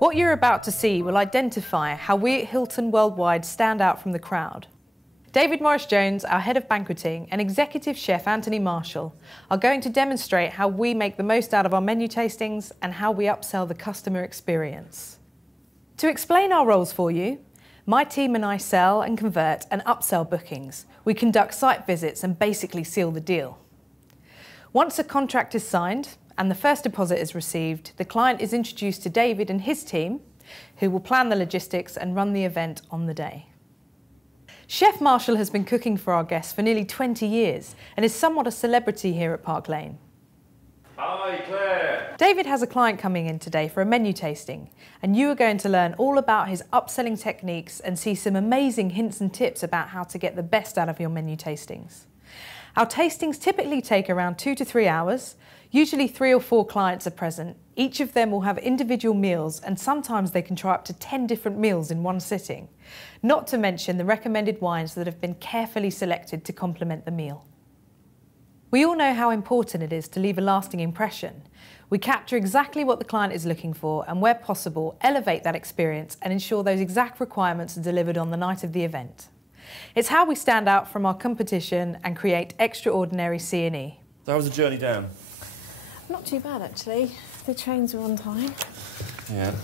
What you're about to see will identify how we at Hilton Worldwide stand out from the crowd. David Morris-Jones, our head of banqueting, and executive chef Anthony Marshall are going to demonstrate how we make the most out of our menu tastings and how we upsell the customer experience. To explain our roles for you, my team and I sell and convert and upsell bookings. We conduct site visits and basically seal the deal. Once a contract is signed and the first deposit is received, the client is introduced to David and his team, who will plan the logistics and run the event on the day. Chef Marshall has been cooking for our guests for nearly 20 years and is somewhat a celebrity here at Park Lane. Hi, Claire. David has a client coming in today for a menu tasting, and you are going to learn all about his upselling techniques and see some amazing hints and tips about how to get the best out of your menu tastings. Our tastings typically take around 2 to 3 hours. Usually 3 or 4 clients are present. Each of them will have individual meals, and sometimes they can try up to 10 different meals in one sitting. Not to mention the recommended wines that have been carefully selected to complement the meal. We all know how important it is to leave a lasting impression. We capture exactly what the client is looking for and, where possible, elevate that experience and ensure those exact requirements are delivered on the night of the event. It's how we stand out from our competition and create extraordinary C&E. So how was the journey down? Not too bad, actually. The trains were on time. Yeah.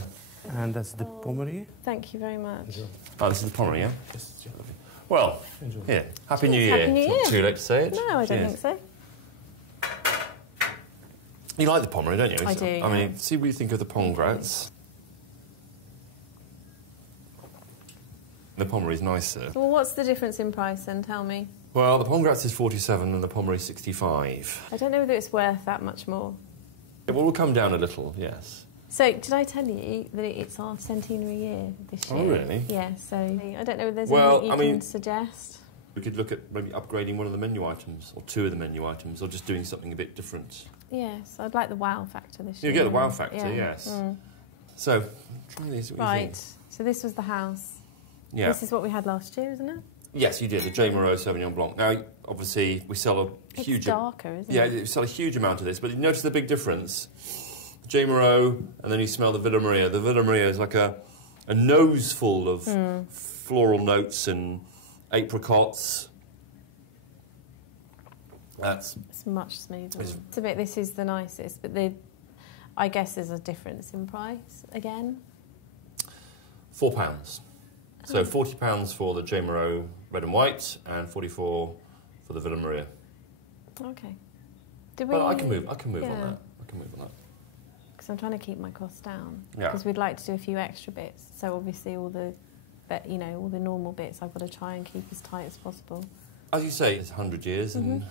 And that's the Pommery? Thank you very much. Oh, this is the Pommery, yeah? Yes. Well, yeah. Happy New Year. Happy New Year. It's not too late to say it. No, I don't think so. You like the Pommery, don't you? I do. I mean, see what you think of the Pongrats. The Pommery's nicer. Well, what's the difference in price then? Tell me. Well, the Pongrats is 47 and the Pommery 65. I don't know whether it's worth that much more. It will come down a little, yes. So, did I tell you that it's our centenary year this year? Oh, really? Yeah, so I don't know if there's Well, anything you can suggest. We could look at maybe upgrading one of the menu items, or 2 of the menu items, or just doing something a bit different. Yes, I'd like the wow factor this year. You get the wow factor, yeah. yes. Mm. So, try these, what do you think? Right, so this was the house. Yeah. This is what we had last year, isn't it? Yes, you did, the J. Moreau Sauvignon Blanc. Now, obviously, we sell a huge... It's darker, isn't it? Yeah, we sell a huge amount of this, but you notice the big difference? J. Moreau, and then you smell the Villa Maria. The Villa Maria is like a nose full of floral notes and apricots. It's much smoother. It's a bit, this is the nicest, but I guess there's a difference in price again. £4. So £40 for the J. Moreau red and white, and 44 for the Villa Maria. Okay. Well, I can move on that. I can move on that. Because I'm trying to keep my costs down. Yeah. Because we'd like to do a few extra bits. So obviously all the normal bits I've got to try and keep as tight as possible. As you say, it's 100 years, and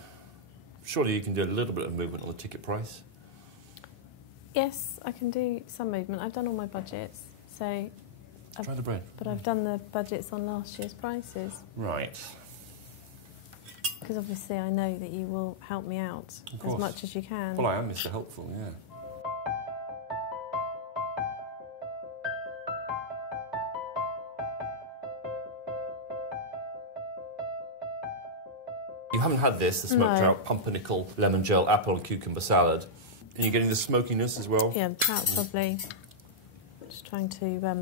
surely you can do a little bit of movement on the ticket price. Yes, I can do some movement. I've done all my budgets, so... Try the bread. But I've done the budgets on last year's prices. Right. Because obviously I know that you will help me out as much as you can. Well, I am Mr. Helpful, yeah. You haven't had this, the smoked trout, pumpernickel, lemon gel, apple and cucumber salad. And you're getting the smokiness as well? Yeah, the trout's lovely. Just trying to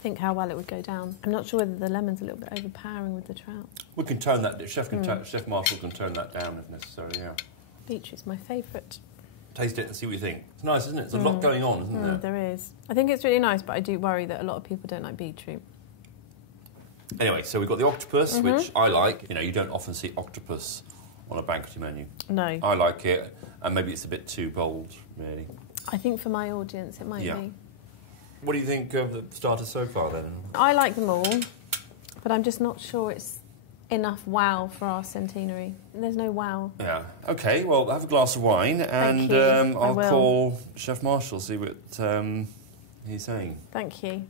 think how well it would go down. I'm not sure whether the lemon's a little bit overpowering with the trout. We can tone that, Chef Marshall can tone that down if necessary, yeah. Beetroot's my favourite. Taste it and see what you think. It's nice, isn't it? There's a lot going on, isn't there? There is. I think it's really nice, but I do worry that a lot of people don't like beetroot. Anyway, so we've got the octopus, which I like. You know, you don't often see octopus on a banqueting menu. No. I like it, and maybe it's a bit too bold, really. I think for my audience it might be. What do you think of the starters so far, then? I like them all, but I'm just not sure it's enough wow for our centenary. There's no wow. Yeah. OK, well, have a glass of wine, and I'll call Chef Marshall, see what he's saying. Thank you.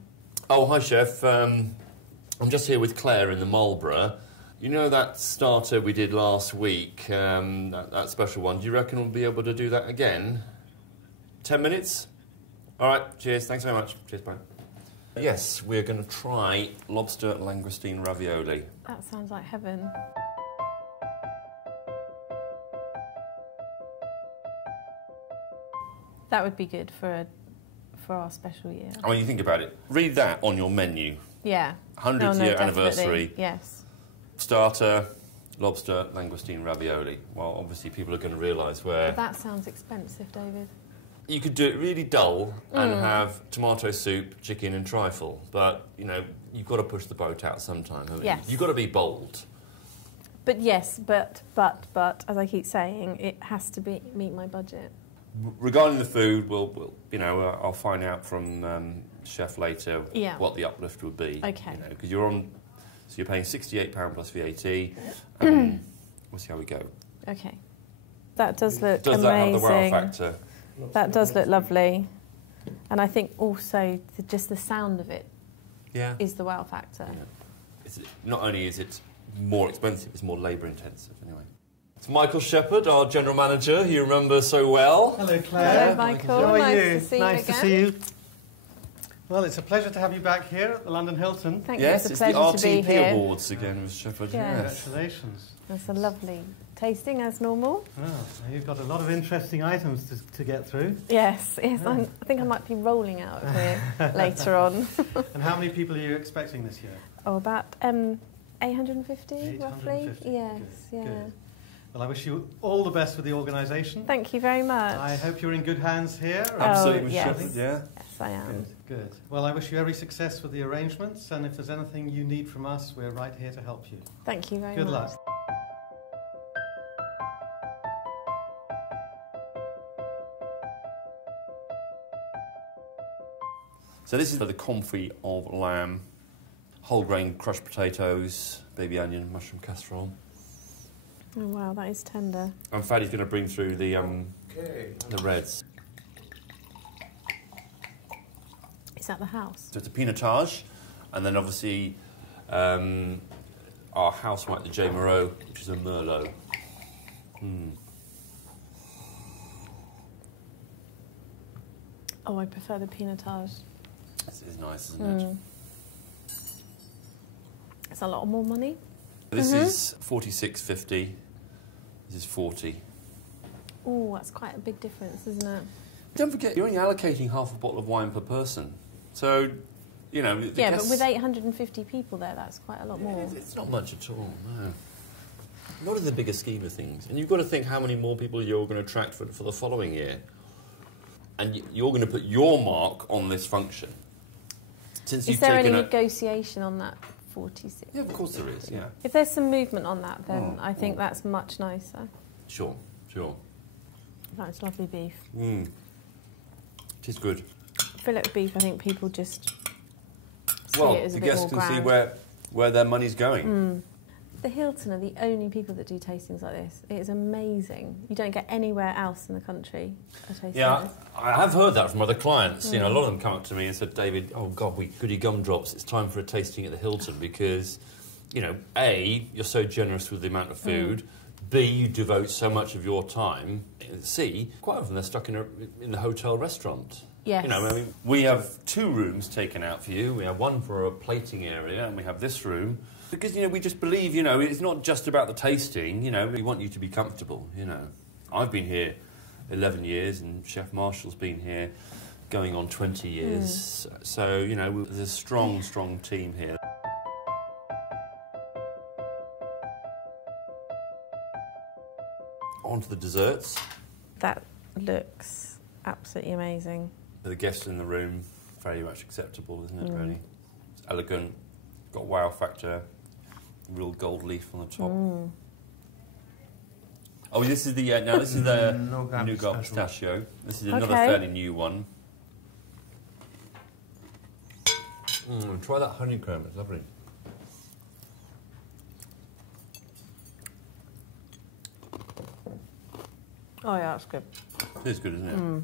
Oh, hi, Chef. I'm just here with Claire in the Marlborough. You know that starter we did last week, that special one? Do you reckon we'll be able to do that again? 10 minutes? All right, cheers. Thanks very much. Cheers, bye. Yes, we're going to try lobster langoustine ravioli. That sounds like heaven. That would be good for for our special year. I mean, you think about it. Read that on your menu. Yeah. 100th year anniversary. Yes. Starter, lobster, langoustine, ravioli. Well, obviously people are going to realise where... But that sounds expensive, David. You could do it really dull and have tomato soup, chicken and trifle. But, you know, you've got to push the boat out sometime, haven't you? You've got to be bold. But yes, but, as I keep saying, it has to meet my budget. Regarding the food, we'll you know, I'll find out from chef later what the uplift would be. Okay. Because you're on, so you're paying £68 plus VAT. We'll see how we go. Okay. That does look amazing. Does that have the wow factor? That does look lovely. And I think also just the sound of it is the wow factor. Yeah. Not only is it more expensive, it's more labour intensive anyway. It's Michael Shepherd, our General Manager, who you remember so well. Hello, Claire. Hello, Michael. How are you? To see nice you again. to see you. Well, it's a pleasure to have you back here at the London Hilton. Thank you. Yes, it's a pleasure the to be RTP here. Awards again with Shepherd. Yes. Congratulations. It's a lovely tasting, as normal. Well, you've got a lot of interesting items to get through. Yes. I think I might be rolling out of here later on. And how many people are you expecting this year? Oh, about 850, roughly. 850. Yes, Good. yeah. Good. Well, I wish you all the best with the organisation. Thank you very much. I hope you're in good hands here. Absolutely, with yes. Shepherd, yeah. Yes, I am. Good. Well, I wish you every success with the arrangements, and if there's anything you need from us, we're right here to help you. Thank you very Good much. luck. So this is the confit of lamb, whole grain crushed potatoes, baby onion, mushroom casserole. Oh wow, that is tender. And Faddy's going to bring through the reds. Is that the house? So it's a pinotage, and then obviously our house white, the J. Moreau, which is a Merlot. Oh, I prefer the pinotage. This is nice, isn't it? It's a lot more money. This is $46.50. This is $40. Oh, that's quite a big difference, isn't it? Don't forget, you're only allocating half a bottle of wine per person. So, you know... Yeah, but with 850 people there, that's quite a lot more. It's not much at all, no. Not in the bigger scheme of things. And you've got to think how many more people you're going to attract for the following year. And you're going to put your mark on this function. Since Is there any negotiation on that 46? Yeah, of course there is, yeah. If there's some movement on that, then I think that's much nicer. Sure, sure. That's lovely beef. It is good. Fillet of beef, I think people just see Well, it as the a bit guests more can grand. see where their money's going. The Hilton are the only people that do tastings like this. It is amazing. You don't get anywhere else in the country a tasting Yeah, like this. I have heard that from other clients. You know, a lot of them come up to me and said, David, oh God, we goody gumdrops, it's time for a tasting at the Hilton because, you know, A, you're so generous with the amount of food, B, you devote so much of your time, C, quite often they're stuck in the hotel restaurant. Yes. You know, I mean, we have 2 rooms taken out for you. We have one for a plating area and we have this room. Because, you know, we just believe, you know, it's not just about the tasting, you know, we want you to be comfortable, you know. I've been here 11 years and Chef Marshall's been here going on 20 years. So, you know, there's a strong, strong team here. On to the desserts. That looks absolutely amazing. For the guests in the room, very much acceptable, isn't it, really? It's elegant, got wow factor, real gold leaf on the top. Oh, this is the this is the nougat pistachio. This is another fairly new one. Try that honeycomb, it's lovely. Oh yeah, that's good. It is good, isn't it?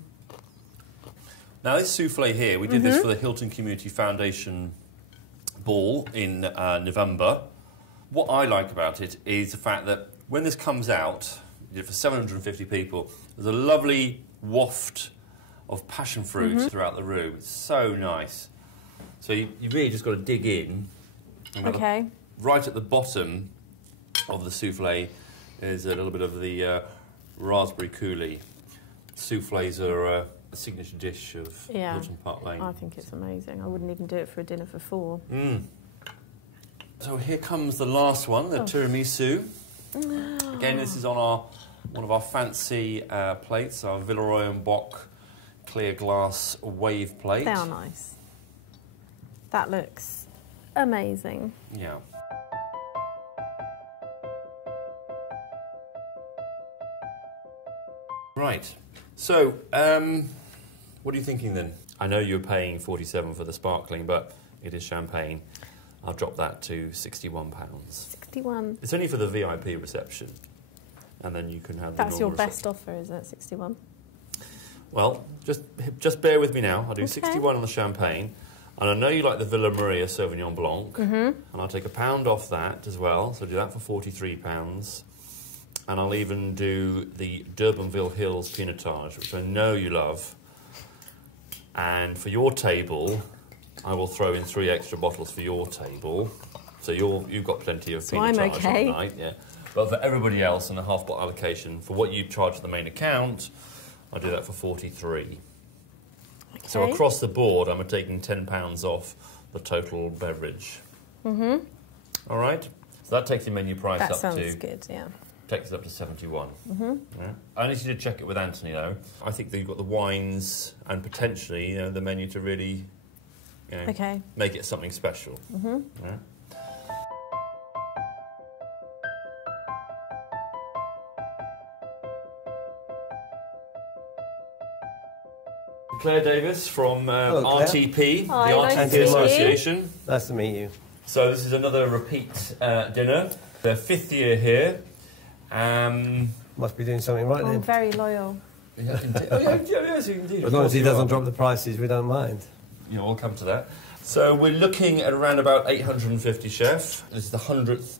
Now this souffle here, we did this for the Hilton Community Foundation ball in November. What I like about it is the fact that when this comes out, for 750 people, there's a lovely waft of passion fruit throughout the room. It's so nice. So you really just got to dig in. Okay. Right at the bottom of the souffle is a little bit of the raspberry coulis. Souffles are a signature dish of Yeah. Hilton Park Lane. I think it's amazing. I wouldn't even do it for a dinner for 4. So here comes the last one, the tiramisu. Again, this is on one of our fancy plates, our Villeroy & Bock clear glass wave plate. They are nice. That looks amazing. Yeah. Right. So, what are you thinking then? I know you're paying 47 for the sparkling, but it is champagne. I'll drop that to £61. 61. It's only for the VIP reception, and then you can have the That's your normal best offer, is it? 61. Well, just bear with me now. I'll do Okay. 61 on the champagne, and I know you like the Villa Maria Sauvignon Blanc, and I'll take £1 off that as well. So do that for £43, and I'll even do the Durbanville Hills Pinotage, which I know you love. And for your table, I will throw in 3 extra bottles for your table. So you've got plenty of So I'm Pinotage okay. on night, yeah. But for everybody else, and a half bottle allocation for what you charge at the main account, I'll do that for 43. Okay. So across the board, I'm taking £10 off the total beverage. All right. So that takes the menu price That up sounds to good, yeah. takes it up to 71. Yeah. I need you to check it with Anthony though. I think that you've got the wines and potentially, the menu to really, Okay. make it something special. Yeah. Claire Davis from Hello, Claire. RTP, Hi, the nice RTP to meet you. Association. Nice to meet you. So this is another repeat dinner. The 5th year here. Must be doing something right I'm then. very loyal. Yes, indeed. As long as he doesn't drop the prices, we don't mind. We'll come to that. So we're looking at around about 850 chef. This is the 100th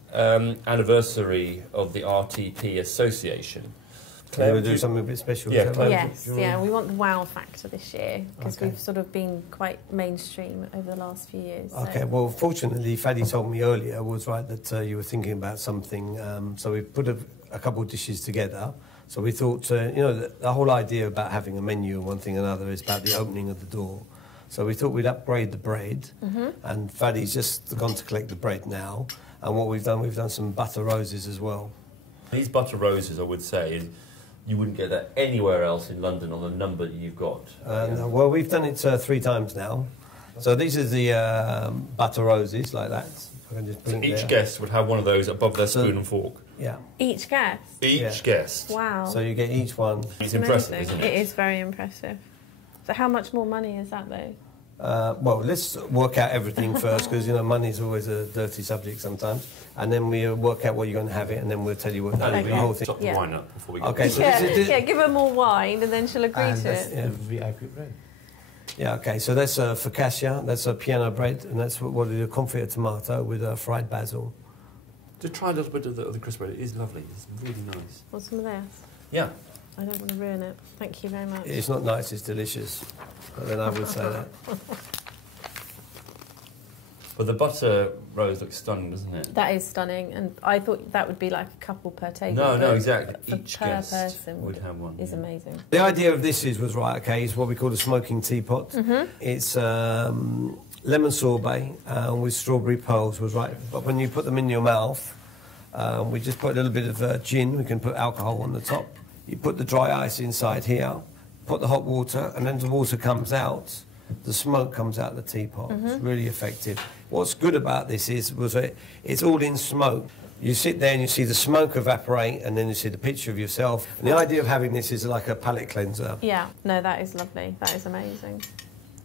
anniversary of the RTP Association. Claire, we'll do something a bit special. Yeah, is that Claire. right? Yes, yeah, we want the wow factor this year because Okay. we've sort of been quite mainstream over the last few years. So. Okay, well, fortunately, Faddy told me earlier, was right, that you were thinking about something. So we put a couple of dishes together. So we thought, the whole idea about having a menu and one thing and another is about the opening of the door. So we thought we'd upgrade the bread, and Faddy's just gone to collect the bread now. And what we've done some butter roses as well. These butter roses, I would say, you wouldn't get that anywhere else in London on the number that you've got. No, well, we've done it 3 times now. So these are the butter roses, like that. I can just put it Each there. guest would have one of those above their spoon and fork. Yeah. Each guest? Each Yeah. guest. Wow. So you get each one. It's impressive, Amazing. isn't it? It is very impressive. So how much more money is that though? Well, let's work out everything first, because money's always a dirty subject sometimes. And then we work out what you're going to have it, and then we'll tell you what And the whole thing. Chop the Yeah. wine up before we go. Okay, so Yeah, this is yeah, give her more wine and then she'll agree and to that's, it. VIP bread. Yeah, okay. So that's focaccia. That's a piano bread, and that's what we do, confit of tomato with fried basil. Just try a little bit of the crisp bread. It is lovely. It's really nice. Want some of this? Yeah. I don't want to ruin it. Thank you very much. It's not nice. It's delicious. But then I would say that. But the butter rose looks stunning, doesn't it? That is stunning, and I thought that would be like a couple per table. No, but exactly. for Each per guest person would have one. is yeah. amazing. The idea of this was right. Okay, it's what we call a smoking teapot. It's lemon sorbet with strawberry pearls was right. But when you put them in your mouth, we just put a little bit of gin. We can put alcohol on the top. You put the dry ice inside here. Put the hot water, and then the water comes out. The smoke comes out of the teapot. It's really effective. What's good about this it's all in smoke. You sit there and you see the smoke evaporate, and then you see the picture of yourself. And the idea of having this is like a palate cleanser. Yeah, no, that is lovely. That is amazing.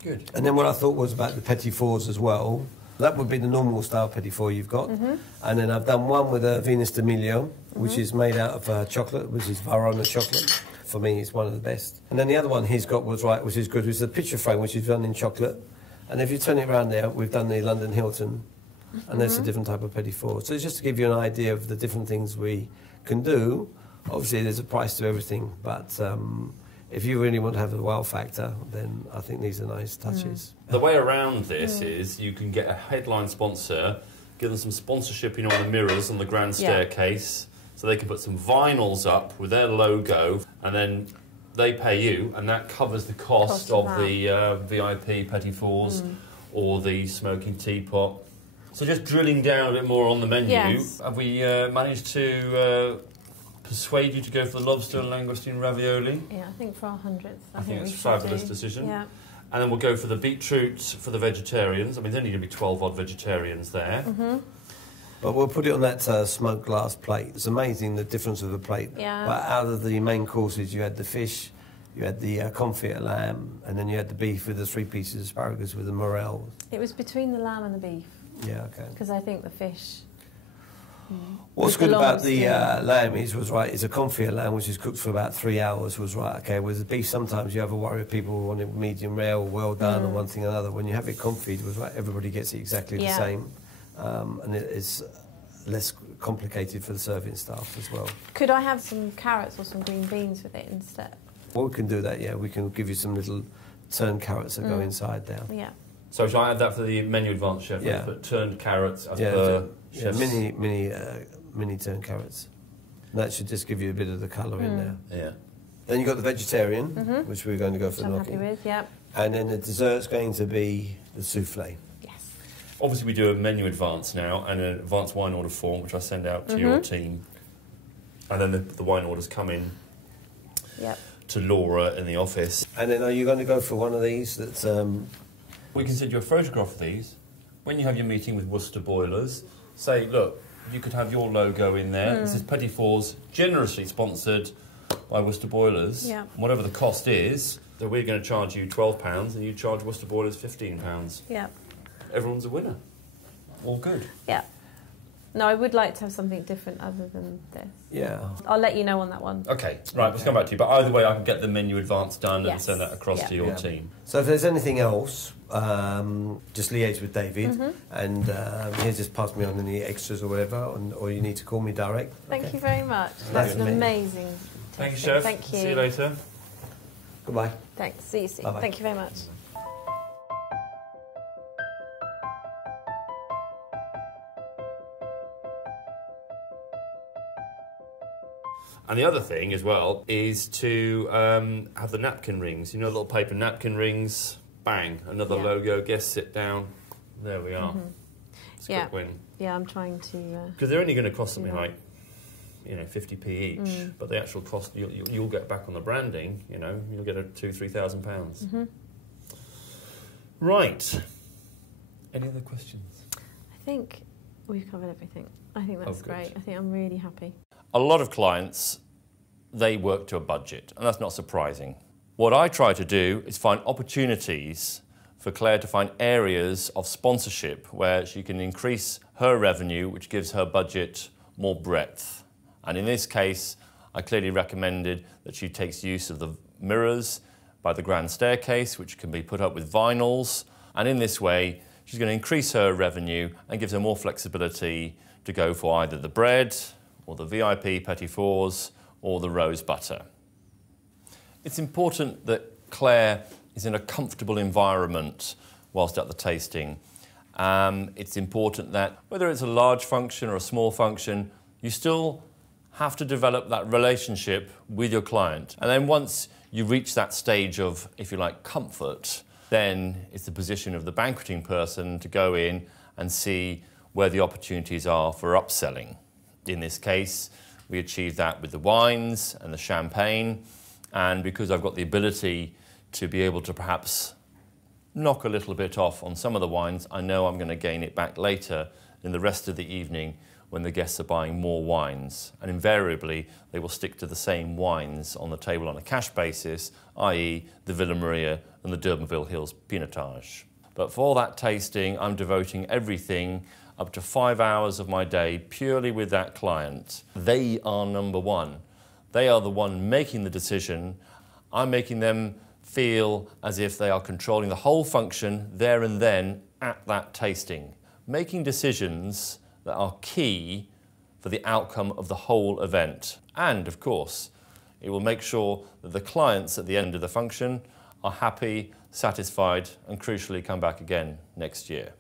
Good. And then what I thought was about the petit fours as well. That would be the normal style petit four you've got. And then I've done one with a Venus de Milo, which is made out of chocolate, which is Verona chocolate. For me, it's one of the best. And then the other one he's got was right, which is good, which is the picture frame, which is done in chocolate. And if you turn it around there, we've done the London Hilton, and that's a different type of petit four. So it's just to give you an idea of the different things we can do. Obviously, there's a price to everything, but if you really want to have the wow factor, then I think these are nice touches. The way around this is you can get a headline sponsor, give them some sponsorship, on the mirrors on the grand Yeah. staircase, so they can put some vinyls up with their logo, and then they pay you, and that covers the cost of the VIP petit fours or the smoking teapot. So just drilling down a bit more on the menu, have we managed to persuade you to go for the lobster and langoustine ravioli? Yeah, I think for our 100th. I think it's a fabulous decision. Yeah. And then we'll go for the beetroot for the vegetarians. I mean, there's only going to be 12 odd vegetarians there. But we'll put it on that smoked glass plate. It's amazing the difference of the plate. Yeah. But out of the main courses, you had the fish, you had the confit lamb, and then you had the beef with the 3 pieces of asparagus with the morel. It was between the lamb and the beef. Yeah, okay. Because I think the fish... What's good about the lamb is a confit lamb, which is cooked for about 3 hours, was right, okay. With the beef, sometimes you have a worry of people who want it medium rare or well done or one thing or another. When you have it confit, was right, everybody gets it exactly the same. And it is less complicated for the serving staff as well. Could I have some carrots or some green beans with it instead? Well, we can do that, yeah. We can give you some little turned carrots that go inside there. Yeah. So shall I add that for the menu advance, chef? Yeah. But turned carrots as per chef's... mini turned carrots. And that should just give you a bit of the colour in there. Yeah. Then you've got the vegetarian, which we're going to go for I'm gnocchi. happy with, yeah. And then the dessert's going to be the soufflé. Yes. Obviously, we do a menu advance now and an advanced wine order form, which I send out to your team. And then the wine orders come in to Laura in the office. And then are you going to go for one of these that's... We can send you a photograph of these. When you have your meeting with Worcester Boilers, say, look, you could have your logo in there. This is Petit Fours, generously sponsored by Worcester Boilers. Yeah. Whatever the cost is, so we're going to charge you £12 and you charge Worcester Boilers £15. Yeah. Everyone's a winner. All good. Yeah. No, I would like to have something different other than this. Yeah. I'll let you know on that one. Okay, right, let's come back to you. But either way, I can get the menu advance done and send that across to your team. So if there's anything else, just liaise with David and he'll just pass me on any extras or whatever, or you need to call me direct. Thank you very much. That's an amazing Thank you, Chef. Thank you. See you later. Goodbye. Thanks. See you soon. Bye-bye. Thank you very much. And the other thing as well is to have the napkin rings. You know, little paper napkin rings. Bang, another logo. Guests sit down. There we are. It's a quick win. Yeah, I'm trying to... Because they're only going to cost something like, 50p each. But the actual cost, you'll get back on the branding, you'll get a £2,000-3,000. Right. Any other questions? I think we've covered everything. I think that's great. I think I'm really happy. A lot of clients, they work to a budget, and that's not surprising. What I try to do is find opportunities for Claire to find areas of sponsorship where she can increase her revenue, which gives her budget more breadth. And in this case, I clearly recommended that she takes use of the mirrors by the grand staircase, which can be put up with vinyls. And in this way, she's going to increase her revenue and gives her more flexibility to go for either the bread, or the VIP Petit Fours, or the rose butter. It's important that Claire is in a comfortable environment whilst at the tasting. It's important that whether it's a large function or a small function, you still have to develop that relationship with your client. And then once you reach that stage of, if you like, comfort, then it's the position of the banqueting person to go in and see where the opportunities are for upselling. In this case, we achieved that with the wines and the champagne, and because I've got the ability to be able to perhaps knock a little bit off on some of the wines, I know I'm going to gain it back later in the rest of the evening when the guests are buying more wines. And invariably, they will stick to the same wines on the table on a cash basis, i.e. the Villa Maria and the D'Urbanville Hills Pinotage. But for that tasting, I'm devoting everything up to 5 hours of my day purely with that client. They are number one. They are the one making the decision. I'm making them feel as if they are controlling the whole function there and then at that tasting. Making decisions that are key for the outcome of the whole event. And of course, it will make sure that the clients at the end of the function are happy, satisfied, and crucially come back again next year.